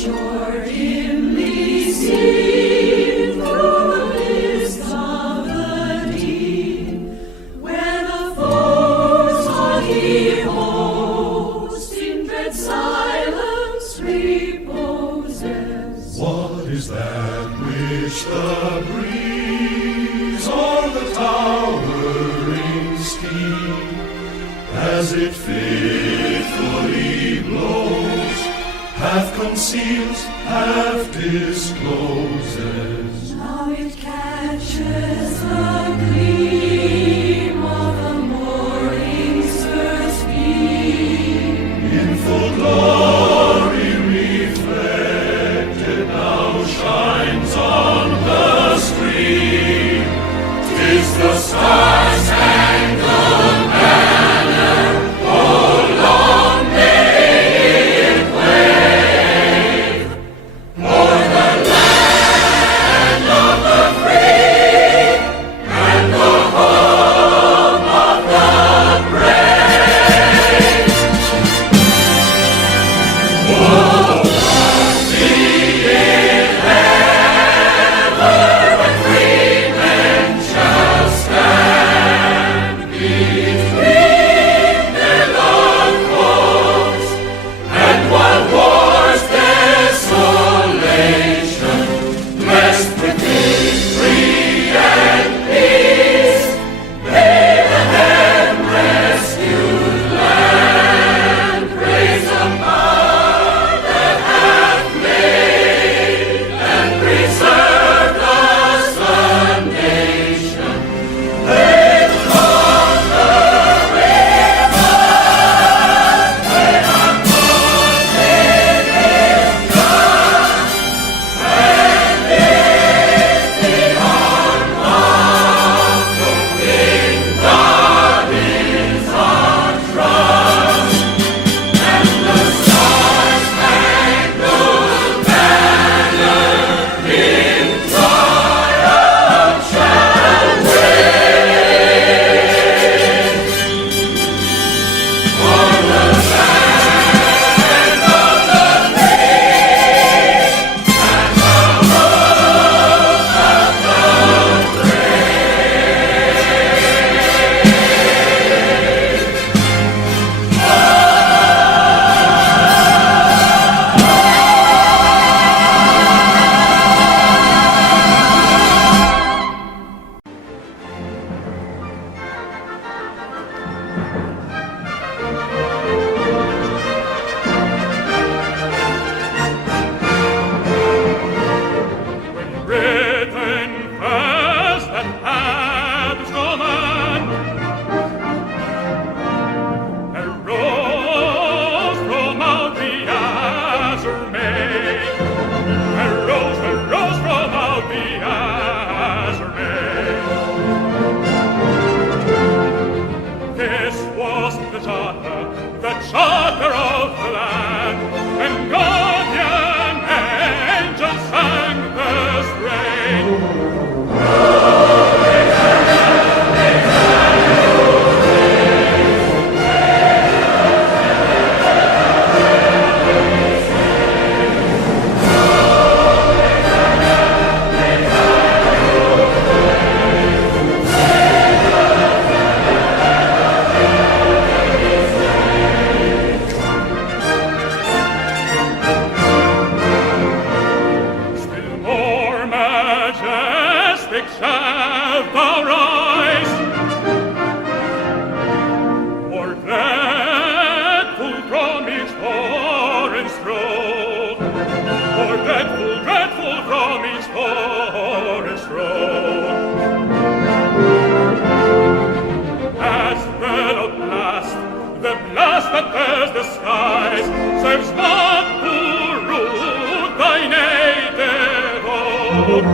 shore dimly seen through the mist of the deep, where the foes haughty host in dread silence reposes. What is that which the breeze or the towering steep, as it fitfully blows, half conceals, half discloses? Now it catches the gleam of the morning's first beam, In full glory reflected, now shines on the stream. 'Tis the star-spangled banner, oh, long may it wave o'er the land of the free and the home of the brave. Oh, see it ever when freemen shall stand between their loved homes, and while war's desolation, blessed with victory and peace, may the hand-rescued land praise the God that hath made and preserved us a nation. They conquer with us, they are conquered with God, and this the unconquered King God is our trust, and the star-spangled banner in triumph shall wave o'er the land of the free and the home of the When Britain first had command, arose from out the azure main, arose from out the azure main. This was the charter of the land, and guardian angels sang the strain. Still more majestic shall thou rise, more dreadful from each foreign stroke, more dreadful from each foreign stroke. As the blast that tears the skies serves not to root thy native oak,